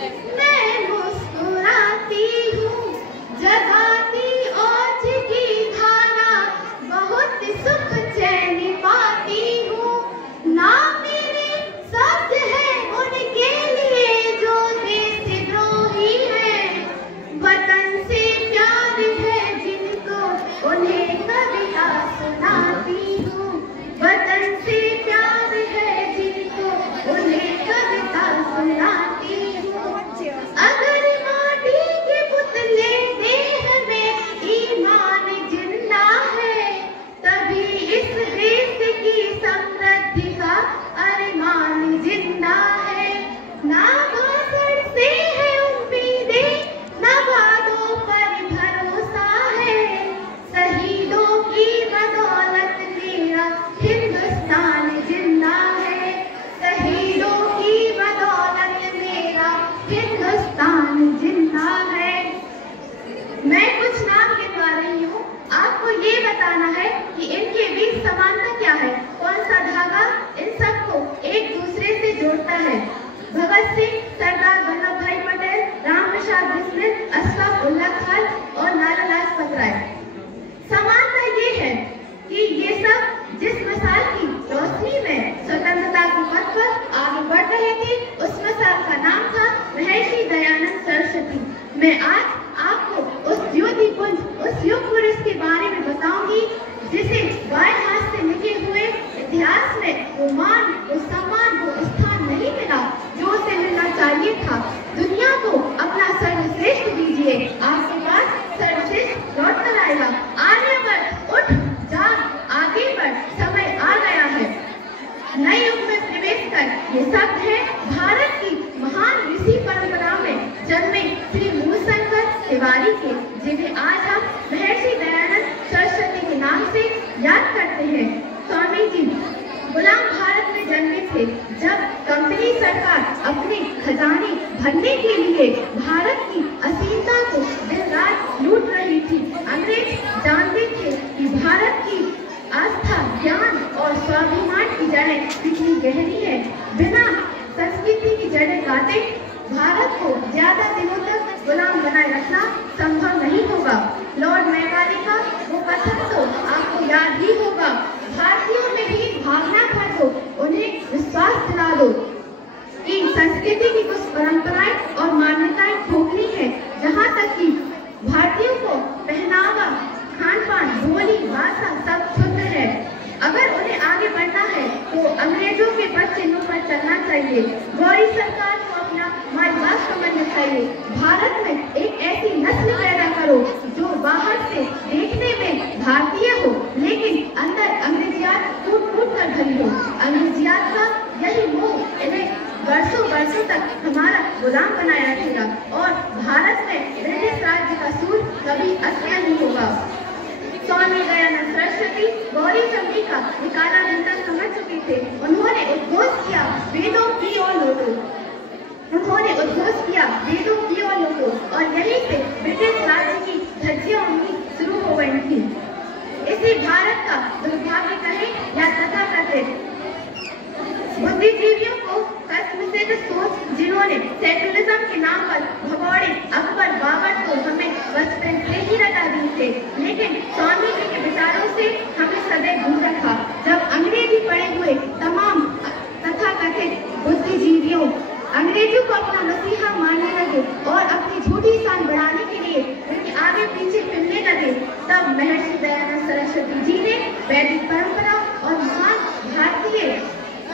मैं मुस्कुराती हूँ जगाती ओज की धारा, बहुत सुख चैन पाती हूँ। ना मेरे शब्द है उनके लिए जो देशद्रोही है, वतन से प्यार है जिनको उन्हें कविता सुनाती हूँ। वतन से प्यार है जिनको उन्हें कविता सुनाती हूँ। अगर माटी के पुतले देह में ईमान जिंदा है, तभी इस देश की समृद्धि का अरमान जिंदा है। ना भाषण से है उम्मीदें, ना वादों पर भरोसा है, शहीदों की बदौलत मेरा हिंदुस्तान जिंदा है। शहीदों की बदौलत मेरा हिंदुस्तान जिंदा है। मैं कुछ नाम गिनवा रही हूँ, आपको ये बताना है कि इनके बीच समानता क्या है, कौन सा धागा इन सबको एक दूसरे से जोड़ता है। भगत सिंह, सरदार वल्लभ भाई पटेल, राम प्रसाद बिस्मिल, अशफाक उल्लाह खान और लाला लाजपत राय। समानता ये है कि ये सब जिस मिसाल की रोशनी में स्वतंत्रता की पथ पर आगे बढ़ रहे थे, उस मिसाल का नाम था महर्षि दयानंद सरस्वती। मैं आज आपको उस ज्योति पुंज, उस युग पुरुष के बारे में बताऊंगी जिसे बाएं हाथ से लिखे हुए इतिहास में वो मान, वो सम्मान, वो स्थान नहीं मिला जो उसे मिलना चाहिए था। दुनिया को अपना सर्वश्रेष्ठ दीजिए, आपके पास सर्वश्रेष्ठ लौट कर आएगा। आर्यभट्ट उठ जाग, आगे बढ़, समय आ गया है। नए युग में प्रवेश कर ये शब्द है भारत की महान ऋषि परंपरा में जन्मे श्री मूलशंकर तिवारी के, जिन्हें आज हम महर्षि दयानंद सरस्वती के नाम से याद करते हैं। स्वामी जी गुलाम भारत में जन्मे थे। जब कंपनी सरकार अपने खजाने भरने के लिए भारत की असीमता को दिन रात लूट रही थी, अंग्रेज जानते थे कि भारत की आस्था, ज्ञान और स्वाभिमान की जड़ें कितनी गहरी है। बिना संस्कृति की जड़ें काटे भारत को ज्यादा दिनों तक गुलाम बनाए रखना संभव नहीं होगा। लॉर्ड मैकाले का वो कथन तो आपको याद ही होगा, भारतीयों में ही भावना भर दो, उन्हें विश्वास दिला दो कि संस्कृति की कुछ परंपराएं और मान्यताएं खोखली है। जहाँ तक कि भारतीयों को पहनावा, खान पान, बोली, भाषा सब शुद्ध है। अगर उन्हें आगे बढ़ना है तो अंग्रेजों के पद चिन्हों पर चलना चाहिए। गौरी सरकार को अपना माई-बाप समझना चाहिए। भारत में एक ऐसी नस्ल पैदा करो जो बाहर से देखने में भारतीय हो, लेकिन अंदर अंग्रेजियात कूट-कूट कर भरी हो। अंग्रेजियात का यही मोह इन्हें वर्षों तक हमारा गुलाम बनाए रखेगा और भारत में ब्रिटिश राज्य का सूर कभी अस्त नहीं होगा। स्वामी दयानंद सरस्वती गौरी चंडी का निकाला मंत्र समझ चुके थे। उन्होंने उद्घोष किया वेदों की ओर लौटो, उन्होंने उद्घोष किया वेदों की ओर लौटो, और यहीं से ब्रिटिश राज्य की धज्जियां उड़नी शुरू हो गई थी। इसी भारत का दुर्भाग्य कहे या तथाकथित बुद्धिजीवियों को कस्मसिद सोच, जिन्होंने सेकुलरिज्म के नाम पर भगौड़े अकबर, बाबर को हमें बचपन से ही रटा दिए थे, लेकिन स्वामी जी के विचारों से हमें सदैव दूर रखा। जब अंग्रेजी पढ़े हुए तमाम तथाकथित बुद्धिजीवियों अंग्रेजों को अपना मसीहा मानने लगे और अपनी झूठी शान बढ़ाने के लिए उनके आगे पीछे फिरने लगे, तब महर्षि दयानंद सरस्वती जी ने वैदिक परंपरा और महान भारतीय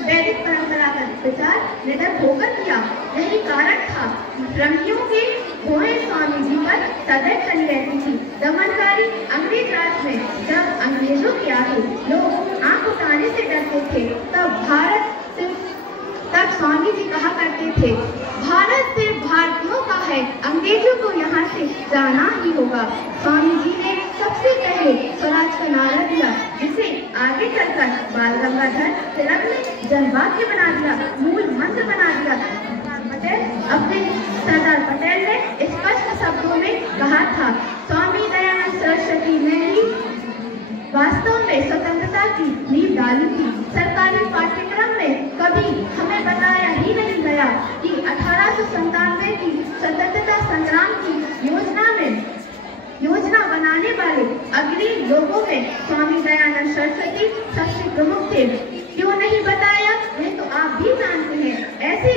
वैदिक परंपरा का प्रचार निडर होकर किया। यही कारण था ब्रह्मियों के भोए स्वामी जी पर सदैव चली रहती थी। दमनकारी अंग्रेज राज में जब अंग्रेजों के आगे लोग आंख उठाने से डरते थे, तब स्वामी जी कहा करते थे, भारत सिर्फ भारतीयों का है, अंग्रेजों को यहाँ से जाना ही होगा। स्वामी जी ने सबसे पहले स्वराज का नारा दिया, जिसे आगे चलकर बाल गंगाधर तिलक ने जनवाक्य बना दिया, मूल मंत्र बना दिया। अपने सरदार पटेल ने स्पष्ट शब्दों में कहा था, स्वामी दयानंद सरस्वती ने ही वास्तव में स्वतंत्रता की नींव डाली थी। सरकारी पाठ्यक्रम में कभी हमें बताया ही नहीं गया कि 1800 1997 की स्वतंत्रता संग्राम की योजना बनाने वाले अग्रणी लोगों में स्वामी दयानंद सरस्वती सबसे प्रमुख थे। क्यों नहीं बताया, ये तो आप भी जानते हैं। ऐसे